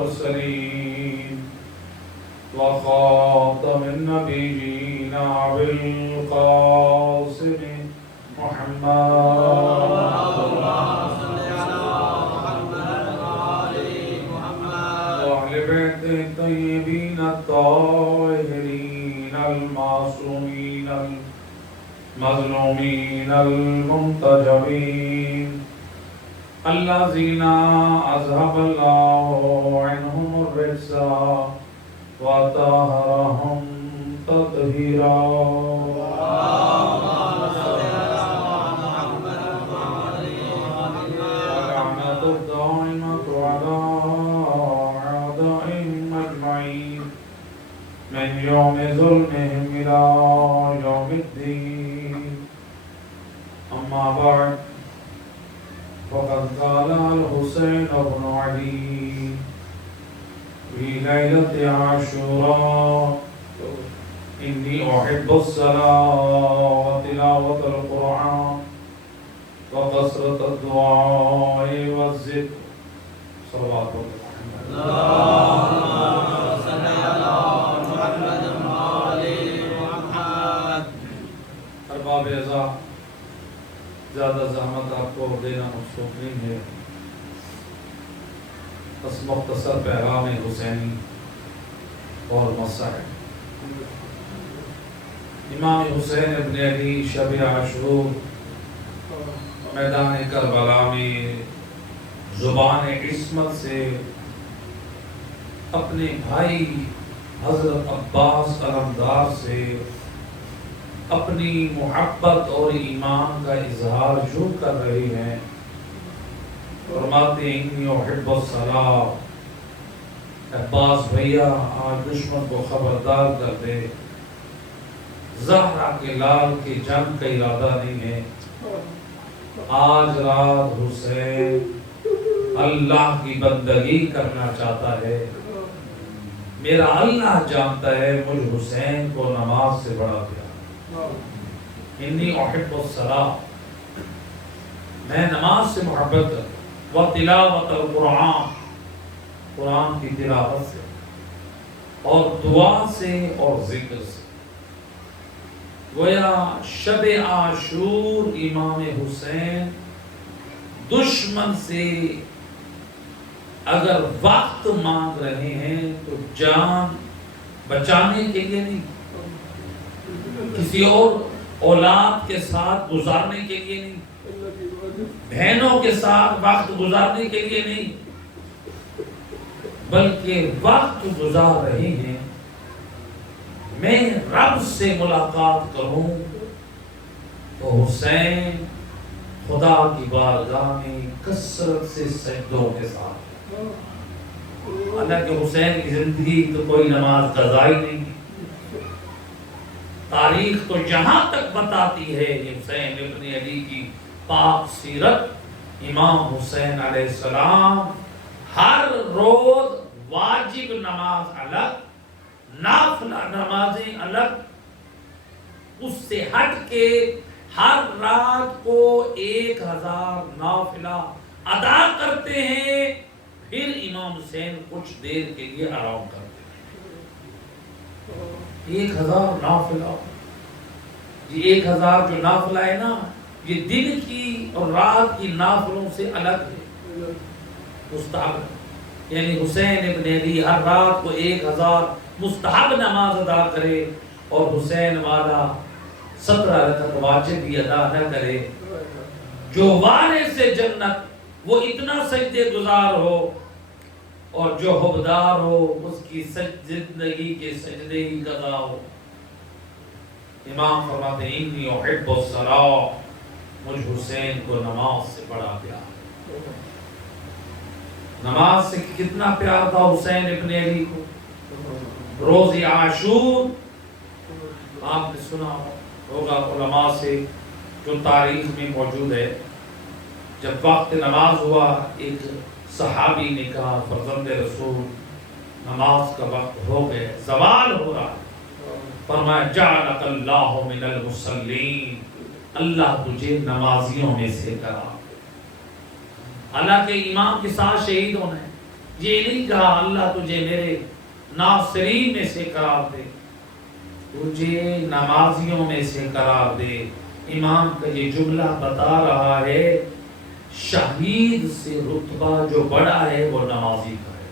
المرسلين وخاتم النبيين أبي القاسم محمد وأهل بيت الطيبين الطاهرين المعصومين المظلومين المنتجبين الذين أذهب الله عنهم الرجس وطهرهم تطهيرا ولعنة الدائمة على أعدائهم أجمعين من يوم ظلمهم إلى يوم الدين. أما بعد، وقد قال الحسين بن علي في ليلة عاشوراء: إني أحب الصلاة وتلاوة القرآن وكثرة الدعاء والذكر. صلوات ارباب اعزاء، زیادہ زحمت آپ کو دینا مقصود نہیں ہے، بس مختصر پیغام حسینی اور مسائل. امام حسین ابن علی شب عاشور میدان کربلا میں زبان عصمت سے اپنے بھائی حضرت عباس علمدار سے اپنی محبت اور ایمان کا اظہار جو کر رہی ہیں. فرماتے ہیں: انی احب الصلاۃ. عباس بھیا آج دشمن کو خبردار کر دے، زہرا کے لال کی جنگ کا ارادہ نہیں ہے. آج رات حسین اللہ کی بندگی کرنا چاہتا ہے. میرا اللہ جانتا ہے مجھ حسین کو نماز سے بڑا پیار. انی احب الصلاۃ، میں نماز سے محبت کرتا ہوں. وتلاوت القرآن، قرآن کی تلاوت سے اور دعا سے اور ذکر سے. گویا شب عاشور امام حسین دشمن سے اگر وقت مانگ رہے ہیں تو جان بچانے کے لیے نہیں، کسی اور اولاد کے ساتھ گزارنے کے لیے نہیں، بہنوں کے ساتھ وقت گزارنے کے لیے نہیں، بلکہ وقت گزار رہے ہیں میں رب سے ملاقات کروں. تو حسین خدا کی بارگاہ میں کثرت سے سجدوں کے ساتھ. حالانکہ حسین کی زندگی تو کوئی نماز قضا ہی نہیں. تاریخ تو جہاں تک بتاتی ہے کہ حسین ابن علی کی پاک سیرت، امام حسین علیہ السلام ہر روز واجب نماز الگ، نافلہ نمازیں الگ، اس سے ہٹ کے ہر رات کو 1000 نافلہ ادا کرتے ہیں. پھر امام حسین کچھ دیر کے لیے آرام کرتے ہیں. 1000 نافلہ، یہ 1000 جو نافلہ ہے نا، یہ دن کی اور رات کی نافلوں سے الگ ہے، مستحب. یعنی حسین ابن علی ہر رات کو 1000 مستحب نماز ادا کرے اور حسین والا 17 رکعت واجب بھی ادا نہ کرے. جو وارث سے جنت وہ اتنا سجدے گزار ہو، اور جو حبدار ہو اس کی زندگی کے سجدے ہی قضا ہو. امام فرماتے ہیں: انی احب الصلاۃ، مجھ حسین کو نماز سے بڑا پیار. نماز سے کتنا پیار تھا حسین ابن علی کو. روز عاشور آپ نے سنا ہوگا علماء سے جو تاریخ میں موجود ہے، جب وقت نماز ہوا ایک صحابی نے کہا: فرزند رسول، نماز کا وقت ہو گیا، زوال ہو رہا. فرمایا: جعلک اللہ من المصلین، اللہ تجھے نمازیوں میں سے کرا. حالانکہ امام کے ساتھ شہید ہونا ہے، یہ نہیں کہا اللہ تجھے میرے ناصرین میں سے قرار دے، تجھے نمازیوں میں سے قرار دے۔ امام کا یہ جملہ بتا رہا ہے شہید سے رتبہ جو بڑا ہے وہ نمازی کا ہے۔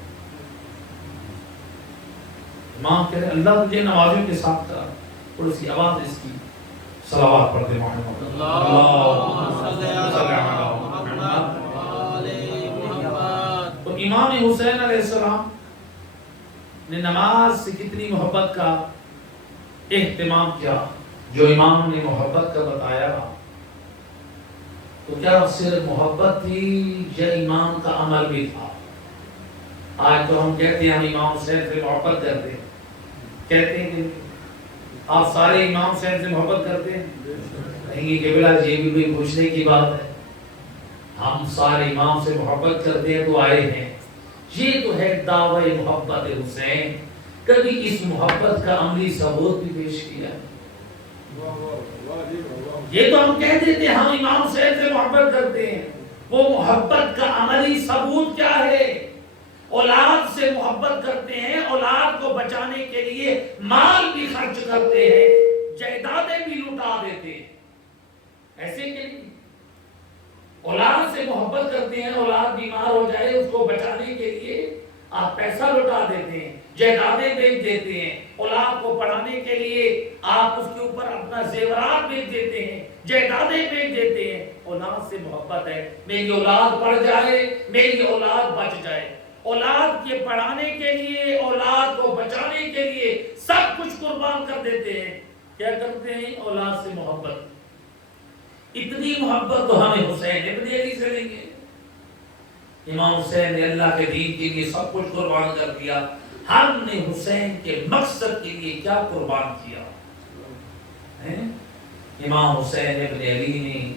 امام کہہ رہے اللہ تجھے نمازیوں کے ساتھ کرا، اور اس کی آواز اس کی صلوات پڑھتے محمد اللہم صلی علی محمد۔ تو امام حسین علیہ السلام نے نماز سے کتنی محبت کا اہتمام کیا، جو امام نے محبت کا بتایا، تو کیا صرف محبت تھی یا امام کا عمل بھی تھا؟ آج تو ہم کہتے ہیں ہم امام حسین سے محبت کرتے ہیں، کہتے ہیں کہ آپ سارے امام حسین سے محبت کرتے ہیں؟ کہیں گے کہ بلا یہ بھی کوئی پوچھنے کی بات ہے، ہم سارے امام سے محبت کرتے ہیں تو آئے ہیں، یہ تو ہے دعوی محبت حسین، کبھی اس محبت کا عملی ثبوت بھی پیش کیا؟ یہ تو ہم کہہ دیتے ہیں ہم امام حسین سے محبت کرتے ہیں، وہ محبت کا عملی ثبوت کیا ہے؟ اولاد سے محبت کرتے ہیں، اولاد کو بچانے کے لیے مال بھی خرچ کرتے ہیں، جائیدادیں بھی لٹا دیتے ہیں، ایسے کہ نہیں؟ اولاد سے محبت کرتے ہیں، اولاد بیمار ہو جائے اس کو بچانے کے لیے آپ پیسہ لٹا دیتے ہیں، جائیدادیں بیچ دیتے ہیں، اولاد کو پڑھانے کے لیے آپ اس کے اوپر اپنا زیورات بیچ دیتے ہیں، جائیدادیں بیچ دیتے ہیں۔ اولاد سے محبت ہے، میری اولاد پڑھ جائے، میری اولاد بچ جائے، اولاد کے پڑھانے کے لیے، اولاد کو بچانے کے لیے سب کچھ قربان کر دیتے ہیں۔ کیا کرتے ہیں؟ اولاد سے محبت۔ اتنی محبت تو ہمیں حسین ابن علی سے لیں گے۔ امام حسین نے اللہ کے دین کے لیے سب کچھ قربان کر دیا، ہم نے حسین کے مقصد کے لیے کیا قربان کیا؟ امام حسین ابن علی نے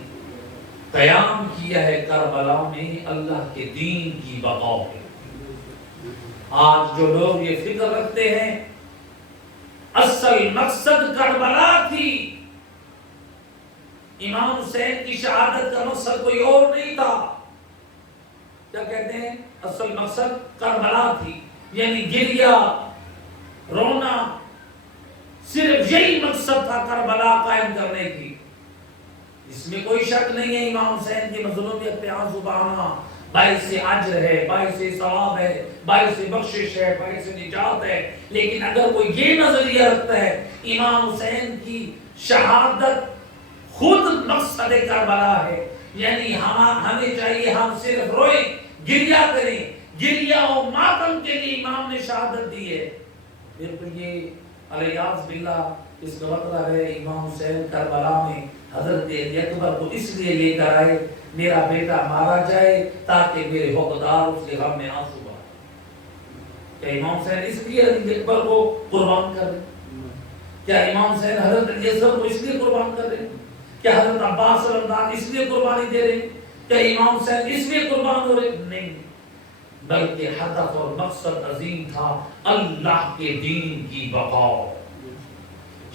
قیام کیا ہے کربلا میں اللہ کے دین کی بقا ہے۔ آج جو لوگ یہ فکر رکھتے ہیں اصل مقصد کربلا تھی، امام حسین کی شہادت کا مقصد کوئی اور نہیں تھا، کیا کہتے ہیں؟ اصل مقصد کربلا تھی، یعنی گریہ رونا، صرف یہی مقصد تھا کربلا قائم کرنے کی۔ اس میں کوئی شک نہیں ہے امام حسین کی مظلومیت پہ آنسو بہانا باعث اجر ہے، باعث ثواب ہے، باعث بخشش ہے، باعث نجات ہے، لیکن اگر کوئی یہ نظریہ رکھتا ہے امام حسین کی شہادت خود مقصد کربلا ہے، یعنی ہمیں چاہیے ہم صرف روئیں، گریہ کریں، گریہ و ماتم کے لیے امام نے شہادت دی ہے، پھر تو یہ علیہ باللہ اس کا مطلب ہے امام حسین کربلا میں حضرت علی اکبر کو اس لیے لے کر آئے میرا بیٹا مارا جائے تاکہ میرے حقدار اس کے غم میں آنسو بہائیں۔ کیا امام حسین اس لیے علی اکبر کو قربان کر رہے؟ کیا امام حسین حضرت علی اصغر کو اس لیے قربان کر رہے؟ کیا حضرت عباس رضی اللہ عنہ اس لیے قربانی دے رہے؟ کیا امام حسین اس لیے قربان ہو رہے؟ نہیں، بلکہ ہدف اور مقصد عظیم تھا اللہ کے دین کی بقا،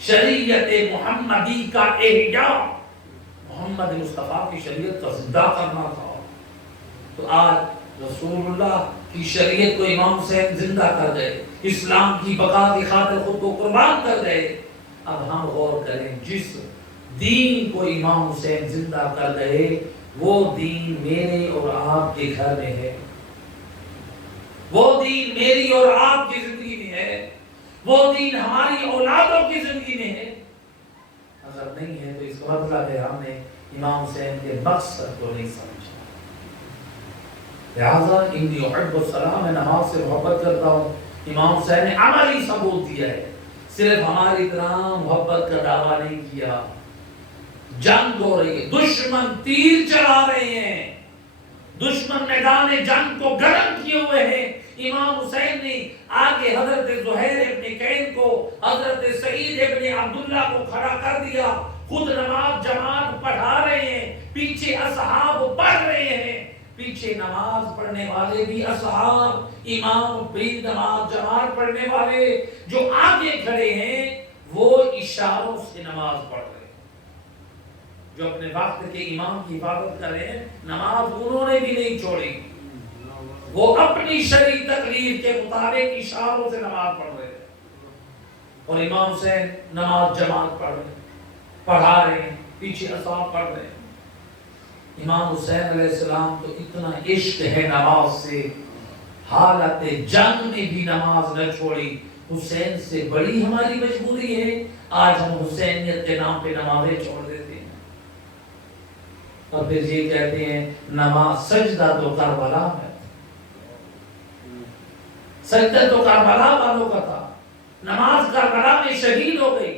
شریعت محمدی کا احیاء، محمد مصطفیٰ کی شریعت کا زندہ کرنا تھا۔ تو آج رسول اللہ کی شریعت کو امام حسین زندہ کر گئے، اسلام کی بقا کی خاطر خود کو قربان کر گئے۔ اب ہم غور کریں، جس دین کو امام حسین زندہ کر گئے وہ دین میرے اور آپ کے گھر میں ہے، وہ دین میری اور آپ کی زندگی میں ہے، وہ دین ہماری اولادوں کی زندگی میں ہے۔ اگر نہیں ہے تو اس کا مطلب ہے ہم نے امام حسین کے مقصد کو نہیں سمجھا۔ لہذا انی احب الصلاۃ، میں نماز سے محبت کرتا ہوں، امام حسین نے عملی ثبوت دیا ہے، صرف ہماری طرح محبت کا دعویٰ نہیں کیا۔ جنگ ہو رہی ہے، دشمن تیر چلا رہے ہیں، دشمن میدان جنگ کو گرم کیے ہوئے ہیں، امام حسین نے آگے حضرت زہیر ابن کین کو، حضرت سعید ابن عبداللہ کو کھڑا کر دیا، خود نماز جماعت پڑھا رہے ہیں، پیچھے اصحاب پڑھ رہے ہیں، پیچھے نماز پڑھنے والے بھی اصحاب، امام بھی نماز جماعت پڑھنے والے، جو آگے کھڑے ہیں وہ اشاروں سے نماز پڑھ رہے ہیں، جو اپنے وقت کے امام کی حفاظت کر رہے ہیں، نماز انہوں نے بھی نہیں چھوڑی۔ وہ اپنی شرعی تقریر کے مطابق اشاروں سے نماز پڑھ رہے ہیں اور امام حسین نماز جماعت پڑھا رہے ہیں، پیچھے اصحاب پڑھ رہے ہیں۔ امام حسین علیہ السلام تو اتنا عشق ہے نماز سے، حالت جنگ میں بھی نماز نہ چھوڑی۔ حسین سے بڑی ہماری مجبوری ہے آج ہم حسینیت کے نام پہ نمازیں چھوڑ دیتے ہیں اور پھر یہ کہتے ہیں نماز سجدہ تو کربلا میں، سجدہ تو کربلا والوں کا تھا، نماز کربلا میں شہید ہو گئی۔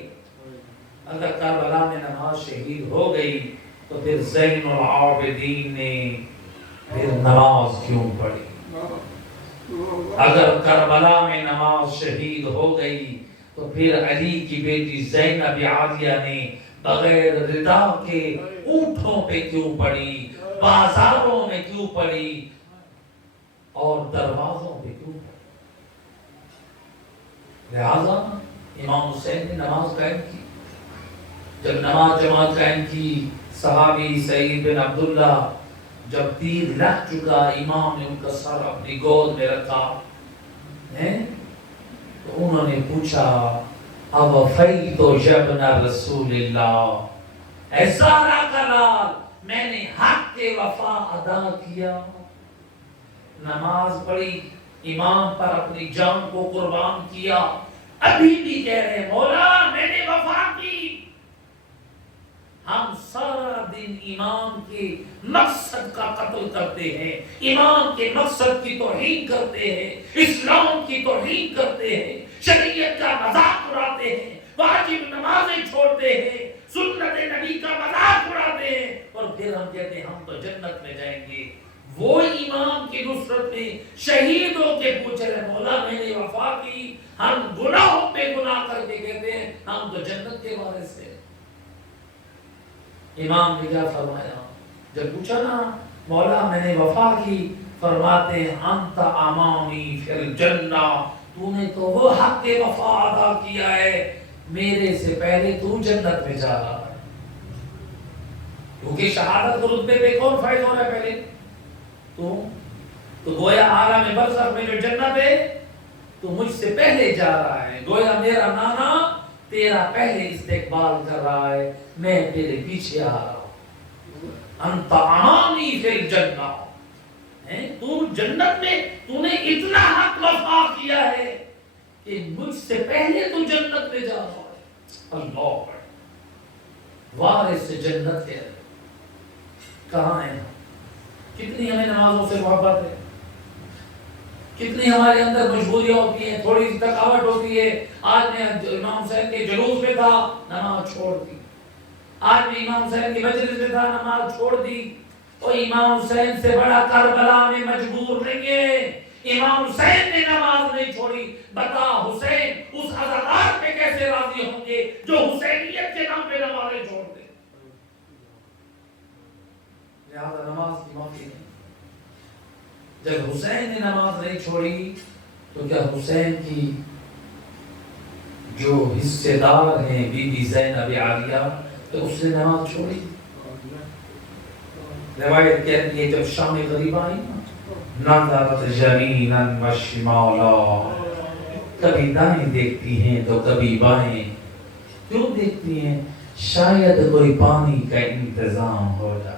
اگر کربلا میں نماز شہید ہو گئی تو پھر زین العابدین نے پھر نماز کیوں پڑھی؟ اگر کربلا میں نماز شہید ہو گئی تو پھر علی کی بیٹی زینب عالیہ نے بغیر ردا کے اونٹوں پہ کیوں پڑھی، بازاروں میں کیوں پڑھی اور دروازوں پہ کیوں پڑھی؟ لہذا امام حسین نے نماز قائم کی۔ جب نماز جماعت قائم کی، صحابی سعید بن عبداللہ جب تیر لگ چکا، امام نے ان کا سر اپنی گود میں رکھا تو انہوں نے پوچھا اوفیت جبن رسول اللہ، اے سارا کلال میں نے حق کے وفا ادا کیا؟ نماز پڑھی، امام پر اپنی جان کو قربان کیا، ابھی بھی کہہ رہے مولا میں نے وفا کی۔ ہم سارا دن امام کے مقصد کا قتل کرتے ہیں، امام کے مقصد کی توہین کرتے ہیں، اسلام کی توہین کرتے ہیں، شریعت کا مذاق اڑاتے ہیں، واجب نمازیں چھوڑتے ہیں، سنت نبی کا مذاق اڑاتے ہیں اور پھر ہم کہتے ہیں ہم تو جنت میں جائیں گے۔ وہ امام کی نصرت میں شہید ہو کے پوچھ رہے مولا میں نے وفا کی، ہم گناہوں پہ گناہ کر کے کہتے ہیں ہم تو جنت کے وارث ہیں۔ امام نے کیا فرمایا جب پوچھا نا مولا میں نے وفا کی، فرماتے ہیں انت امامی فی الجنہ، تو نے تو وہ حق کے وفا ادا کیا ہے، میرے سے پہلے تو جنت میں جا رہا ہے۔ کیونکہ شہادت کے رتبے پہ کون فائز ہو رہا ہے؟ پہلے تو گویا عالم برزخ میں جو جنت ہے تو مجھ سے پہلے جا رہا ہے، گویا میرا نانا تیرا پہلے استقبال کر رہا ہے، میں تیرے پیچھے آ رہا ہوں۔ انت امامی فی الجنہ، تو جنت میں تو نے اتنا حق وفا کیا ہے کہ مجھ سے پہلے تو جنت میں جا رہا ہے۔ اللہ وارث جنت ہے۔ کہاں ہے؟ کتنی ہمیں نمازوں سے محبت ہے، کتنی ہمارے اندر مجبوریاں ہوتی ہیں، تھوڑی سی تھکاوٹ ہوتی ہے۔ آج میں امام حسین کے جلوس میں تھا، نماز چھوڑ دی۔ آج میں امام حسین کی مجلس میں تھا، نماز چھوڑ دی۔ اور امام حسین سے بڑا کربلا میں مجبور نہیں ہے، امام حسین نے نماز نہیں چھوڑی۔ بتا حسین اس عزادار پہ کیسے راضی ہوں گے جو حسینیت کے نام پہ نمازیں چھوڑ دے؟ لہذا نماز کی معافی نہیں۔ جب حسین نے نماز نہیں چھوڑی تو کیا حسین کی جو حصے دار ہیں بی بی زینب عالیہ تو اس نے نماز چھوڑی؟ روایت کہتی ہے جب شام غریب آئی نظرت یمینا و شمالا، کبھی دائیں دیکھتی ہیں تو کبھی بائیں۔ کیوں دیکھتی ہیں؟ شاید کوئی پانی کا انتظام ہو جائے۔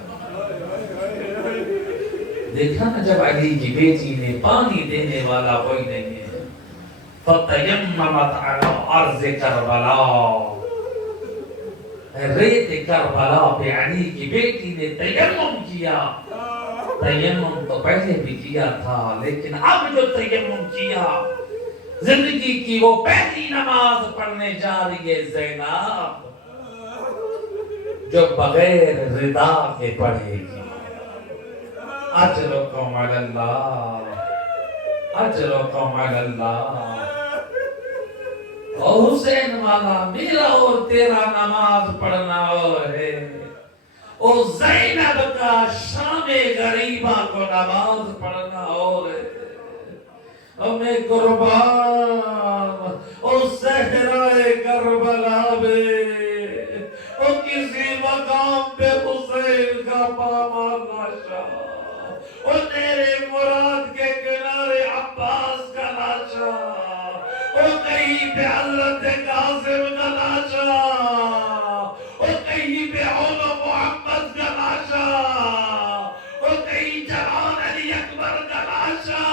دیکھا نا جب علی کی بیٹی نے پانی دینے والا کوئی نہیں ہے، فَتَيَمَّمَتْ عَلَىٰ عَرْضِ كَرْبَلَا، ریت کربلا پہ علی کی بیٹی نے تیمم کیا۔ تیمم تو پہلے بھی کیا تھا لیکن اب جو تیمم کیا، زندگی کی وہ پہلی نماز پڑھنے جا رہی ہے زینب جو بغیر رضا کے پڑھے گی۔ اجرکم علی اللہ، اجرکم علی اللہ۔ اور حسین والا میرا اور تیرا نماز پڑھنا اور ہے، اور زینب کا شام غریبہ کو نماز پڑھنا اور ہے۔ اور میں قربان اور صحرائے کربلا میں اور کسی مقام پہ حسین کا پامال ناشا اور میرے مراد کے کہیں پہ حضرت قاسم کا لاشا، اور کہیں پہ اولو محمد کا لاشا، اور کہیں جوان علی اکبر کا لاشا،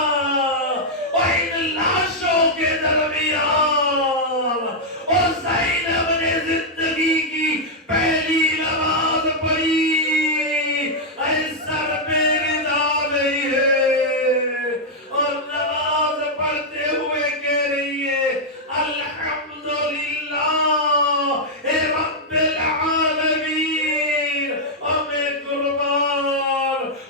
اور ان لاشوں کے درمیان اور زینب نے زندگی کی پہلی نماز پڑھی، اے سر میرے نام نہیں ہے، اور نماز پڑھتے ہوئے کہہ رہی ہے الحمدللہ رب العالمین، اور میں قربان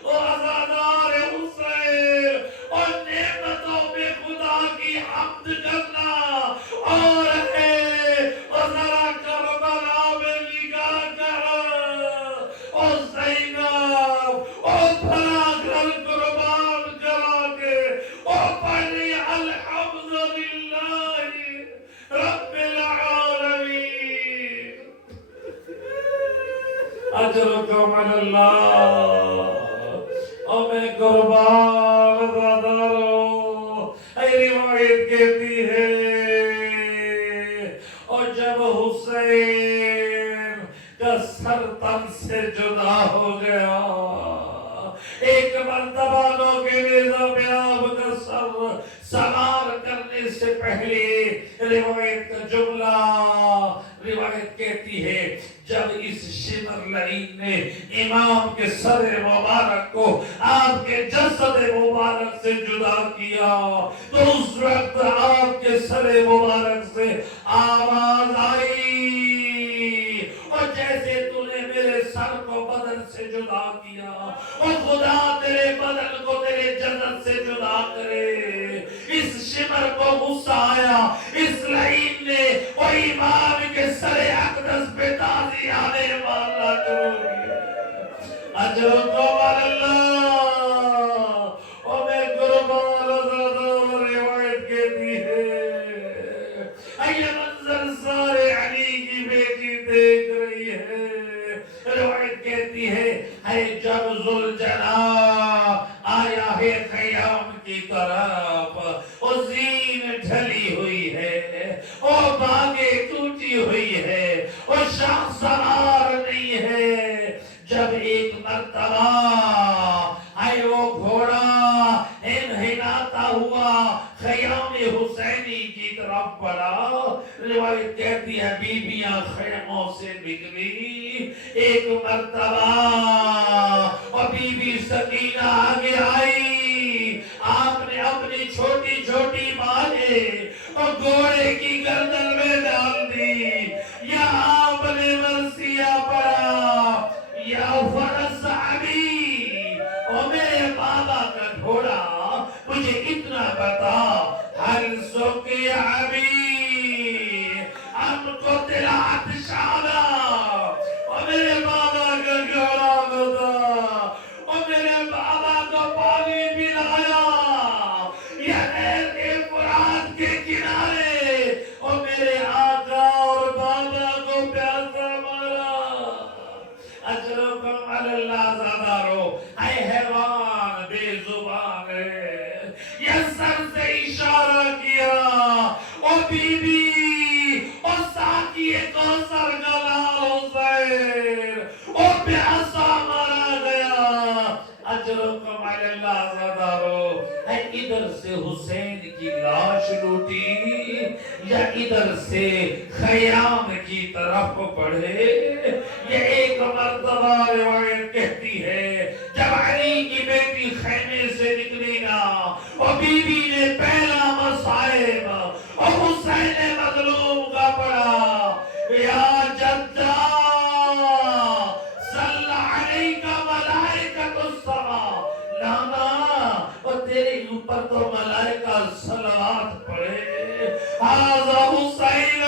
اور عزادار حسین اور نعمتوں میں خدا کی حمد کرنا اور ہے، اور ذرا کربلا میں نگاہ کر اور زینب اور بھلا گھر قربان کرا کے اور پڑھی الحمدللہ رب العالمین، اجرکم علی اللہ، اور میں قربان دادارو، اے روایت کہتی ہے اور جب حسین کا سر تن سے جدا ہو گیا، ایک مرتبہ لوگ ریزہ پیاب کا سر سوار کرنے سے پہلے روایت کا جملہ، روایت کہتی ہے جب اس شمر لعین نے امام کے سر مبارک کو آپ کے جسد مبارک سے جدا کیا تو اس وقت آپ کے سر مبارک سے آواز آئی، اور جیسے تو نے میرے سر کو بدن سے جدا کیا اور خدا تیرے بدن کو تیرے جسد سے جدا کرے۔ اس شمر کو غصہ آیا، اس لعین نے اور امام کے سر اقدس پہ تازیانے مارنا شروع کیا۔ اجرکم علی اللہ، اور میں قربان ازادہ، روایت کہتی ہے یہ منظر سارے علی کی بیٹی دیکھ رہی ہے، روایت کہتی ہے جب ذوالجلال آیا ہے خیام کی طرف، اور زین ڈھلی ہوئی ہے اور باغیں ٹوٹی ہوئی ہے اور شاہ سوار نہیں ہے، جب ایک مرتبہ آئے وہ گھوڑا ہنہناتا ہوا خیام حسینی کی طرف بڑھا، روایت کہتی ہے بیبیاں خیموں سے نکلی، ایک مرتبہ اور بی بی سکینہ آگے آئی، آپ نے اپنی چھوٹی چھوٹی بالیں اور گھوڑے کی گردن میں ڈال دی، یا آپ نے مرثیہ پڑھا یا فرس عبی، اور میرے بابا کا گھوڑا مجھے اتنا بتا ہر سوکی عبی، ہم کو تیرا عطشانہ، اور میرے بابا کا گھوڑا بتا، اور میرے بابا کو پانی پلایا یا نہر فرات کے کنارے، اور میرے آقا اور بابا کو پیاسا مارا۔ اجرکم علی اللہ زادارو، اے حیوان بے زبان ہے، یہ سر سے اشارہ کیا، اور بی بی اور ساقی کوثر کا لال حسین اور پیاسا مارا گیا۔ اجرکم علی اللہ زادارو، اے ادھر سے حسین کی لاش لوٹی یا ادھر سے خیام کی طرف بڑھے، یہ ایک مرتبہ روایت کہتی ہے جب علی کی بیٹی خیمے سے نکلی نا اور بی بی نے پہلا مصائب اور حسین مظلوم کا پڑھا، یا جدہ صلی علیک ملائکۃ السماء، لانا اور تیرے اوپر تو ملائکہ صلوات پڑھے، ھذا حسین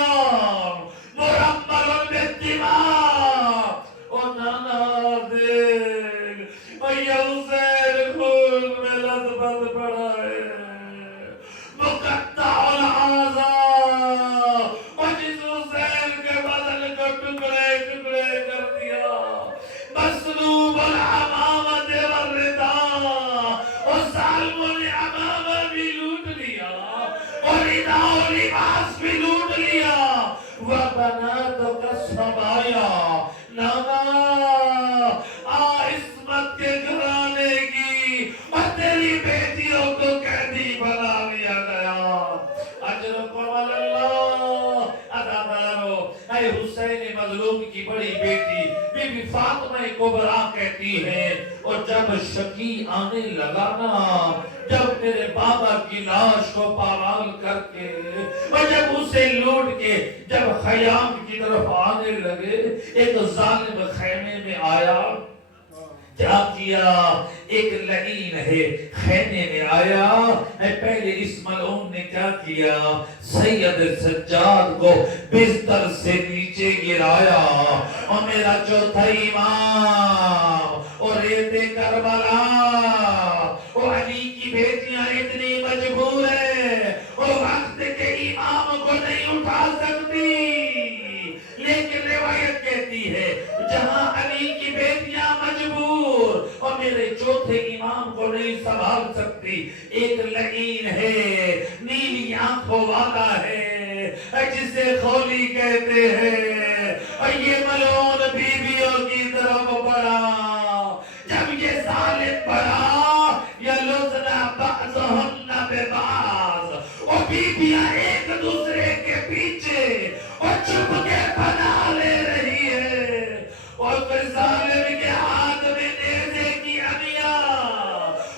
مرمل بالدماء، اور نانا دیکھ اور یہ حسین خون میں لطبت پڑا ہے، مقطع العاضا، اور جس حسین کے بدن کو ٹکڑے ٹکڑے کر دیا، مسلوب العمامت والرداء، اور ظالموں نے عمامہ بھی لوٹ لیا، فرمایا نانا عصمت کے گھرانے کی اور تیری بیٹیوں کو قیدی بنا لیا گیا. اجرکم اللہ. عزادارو اے حسین مظلوم کی بڑی بیٹی بی بی فاطمہ کبریٰ کہتی ہے اور جب شکی آنے لگا نا، جب میرے بابا کی لاش کو پامال کر کے اور جب اسے لوٹ کے جب خیام کی طرف آنے لگے، ایک ظالم خیمے میں آیا. کیا کیا؟ ایک لعین ہے خیمے میں آیا. پہلے اس ملعون نے کیا کیا؟ سید سجاد کو بستر سے نیچے گرایا اور میرا چوتھا امام اور ریت کربلا اور علی کی بیٹیاں اتنی مجبور ہیں اور وقت کے امام کو نہیں اٹھا سکتی، لیکن روایت کہتی ہے جہاں علی کی بیٹیاں مجبور اور میرے چوتھے امام کو نہیں سنبھال سکتی، ایک لعین ہے نیلی آنکھوں والا ہے جسے خولی کہتے ہیں، اور یہ ملعون بیویوں کی طرف بڑھا. جب یہ ظالم بڑھا یلذنا بعضہن ببعض، اور بیویاں ایک دوسرے کے پیچھے اور چھپ کے پناہ لے رہی ہے، اور پھر ظالم کے ہاتھ میں نیزے کی انیا،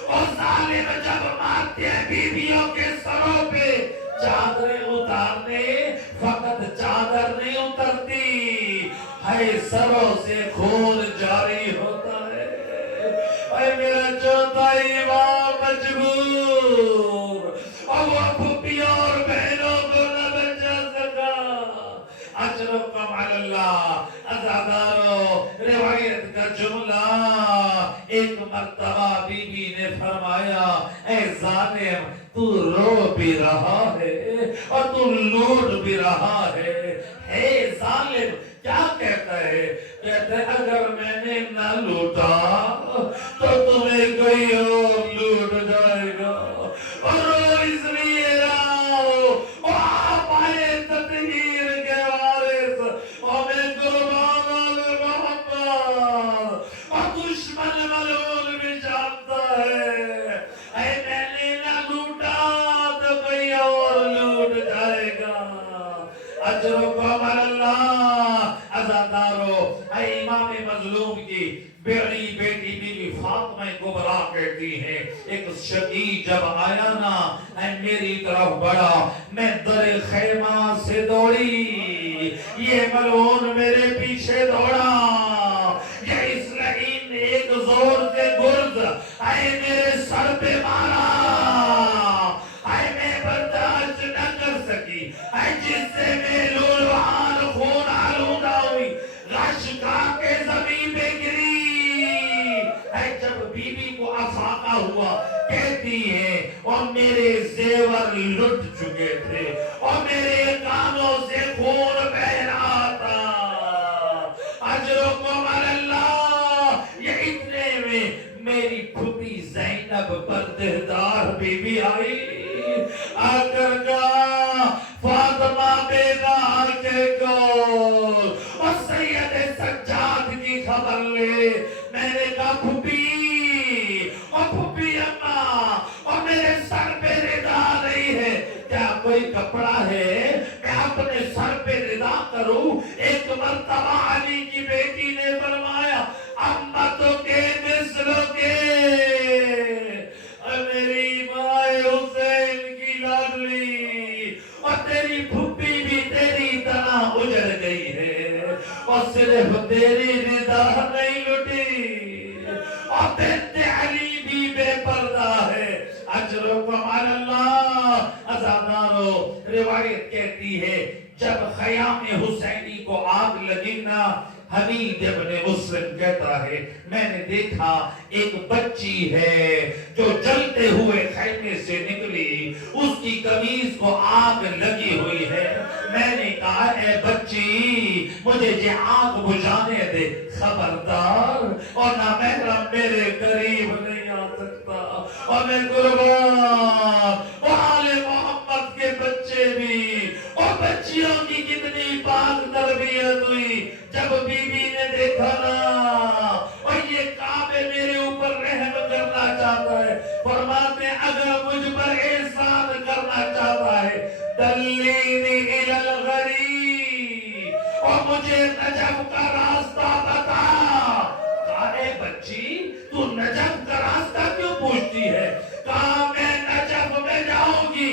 اور ظالم جب مارتے ہیں بیویوں کے سروں پہ چادریں اتارنے، فقط چادر نہیں اترتی ہے، سروں سے خون جاری ہوتا ہے. اے میرا چوتھا امام مجبور اور وہ پھوپھیوں اور بہنوں کو نہ بچا سکا. اجرکم علی اللہ. عزادارو روایت کا جملہ، ایک مرتبہ بی بی نے فرمایا اے ظالم تو رو بھی رہا ہے اور تو لوٹ بھی رہا ہے. اے ظالم کیا کہتا ہے؟ کہتا ہے اگر میں نے نہ لوٹا تو تمہیں کوئی اور لوٹ جائے گا. اور رو اس لیے رہا اور آپ آئے تطہیر کے وارث اور میں قربان محمد اور دشمن ملعون بھی جانتا ہے اے میں نے نہ لوٹا تو کوئی اور لوٹ جائے گا. اجرکم اللہ. عزادارو اے امام مظلوم کی بڑی بیٹی بی بی فاطمہ کبریٰ کہتی ہیں ایک شقی جب آیا نا اے میری طرف بڑھا، میں در خیمہ سے دوڑی، یہ ملعون میرے پیچھے دوڑا، یہ اس لعین نے ایک زور سے گرز اے میرے سر پہ مارا، اے میں برداشت نہ کر سکی، اے جس سے میں لولوان خون آلودہ ہوئی، غش کھا کے زمین پہ گری. اے جب بی بی کو افاقہ ہوا کہتی ہے اور میرے زیور لٹ چکے تھے اور میرے کانوں سے خون بہ رہا تھا. اجرکم علی اللہ. یہ اتنے میں میری پھوپھی زینب پردہدار بی بی آئی، آ کر کہا فاطمہ بیگا کے کول اور سید سجاد کی خبر لے. میں نے کہا پھوپھی اور پھوپھی اماں اور میرے سر پہ ردا نہیں ہے، کیا کوئی کپڑا ہے میں اپنے سر پہ ردا کروں؟ ایک مرتبہ علی کی بیٹی نے فرمایا امتوں کے مثلوں کے، میری ماں حسین کی لاڈلی اور تیری پھوپھی بھی تیری طرح اجڑ گئی ہے اور صرف تیری ردا نہیں لٹی اور بنت علی بھی بے پردہ ہے. اجرکم علی اللہ. عزادارو روایت کہتی ہے جب خیام حسینی کو آگ لگی نا، حمید ابن مسلم کہتا ہے میں نے دیکھا ایک بچی ہے جو جلتے ہوئے خیمے سے نکلی، اس کی قمیض کو آگ لگی ہوئی ہے. میں نے کہا اے بچی مجھے یہ آگ بجھانے دے، خبردار اور نہ محرم میرے قریب نہیں آ سکتا. اور میں قربان اور آل محمد کے بچے بھی اور بچیوں کی کتنی پاک تربیت ہوئی مجھے نجف کا راستہ بتا۔ کہا اے بچی تو نجف کا راستہ کیوں پوچھتی ہے؟ کہا میں نجف میں جاؤں گی،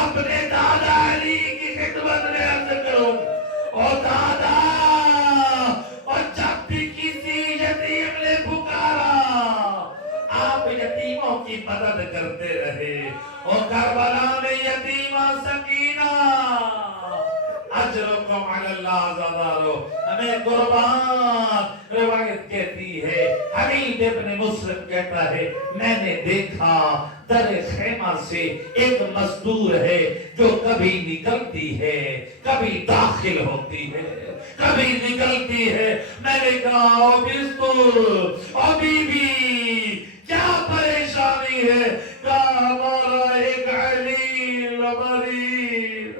اپنے دادا علی کی خدمت میں عرض کروں گی، اور دادا، اور جب بھی کسی یتیم نے پکارا آپ یتیموں کی مدد کرتے رہے، اور کربلا میں یتیمہ سکینہ اجرکم علی اللہ زادارو، ہمیں قربان روایت کہتی ہے، حبیب ابن مسلم کہتا ہے میں نے دیکھا در خیمہ سے ایک مزدور ہے جو کبھی نکلتی ہے کبھی داخل ہوتی ہے کبھی نکلتی ہے۔ میں نے کہا او بستر، او بی بی کیا پریشانی ہے؟ کہا ہمارا ایک علیل مریض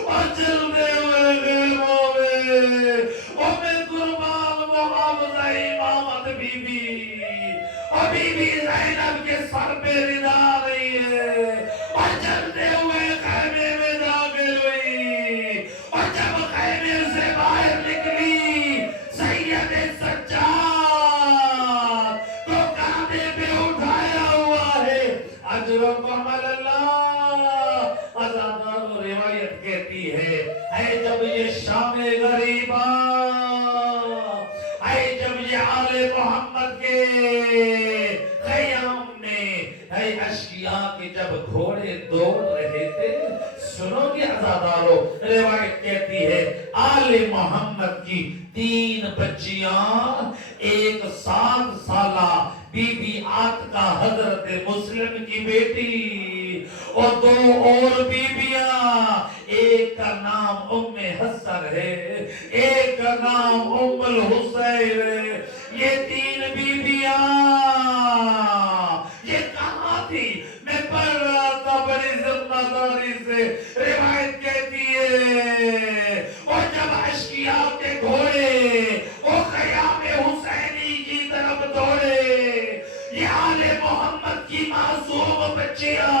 اور چلتے ہوئے خیموں میں، اور میں قربان محافظہ امامت بی بی، اور بی بی زینب کے سر پہ ردا نہیں ہے، اور چلتے ہوئے خیمے میں داخل ہوئی، اور جب خیمے سے باہر نکلی سید سجاد تو کعبے پہ اٹھایا ہوا ہے اجرکم علی اللہ۔ ازادار روایت کہتی ہے اے جب یہ شام غریبا، اے جب یہ آل محمد کے خیام میں اے اشقیاء کے جب گھوڑے دوڑ رہے تھے، سنو گے عزادارو، روایت کہتی ہے آل محمد کی 3 بچیاں، ایک 7 سالہ بی بی عاتقہ حضرت مسلم کی بیٹی، اور 2 اور بیبیاں، ایک کا نام ام حسن ہے، ایک کا نام ام الحسین ہے۔ یہ 3 بیبیاں یہ کہاں تھی؟ میں پڑھ رہا تھا بڑی ذمہ داری سے، روایت کہتی ہے اور جب اشقیاء کے گھوڑے وہ خیام حسینی کی طرف دوڑے، یہ آل محمد کی معصوم بچیاں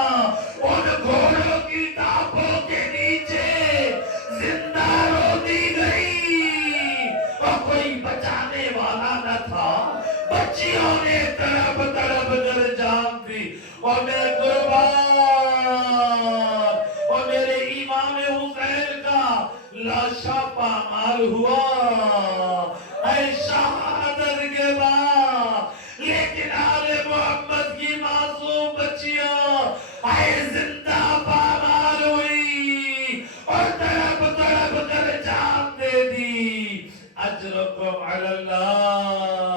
ان گھوڑوں کی ٹانپوں کے نیچے زندہ رو دی گئی، اور کوئی بچانے والا نہ تھا، بچیوں نے تڑپ تڑپ کر جان دی۔ اور میں قربان، اور میرے امام حسین کا لاشا پامال ہوا اے شہادت کے بعد، لیکن آل محمد کی معصوم بچیاں اے زندہ پامال ہوئی، اور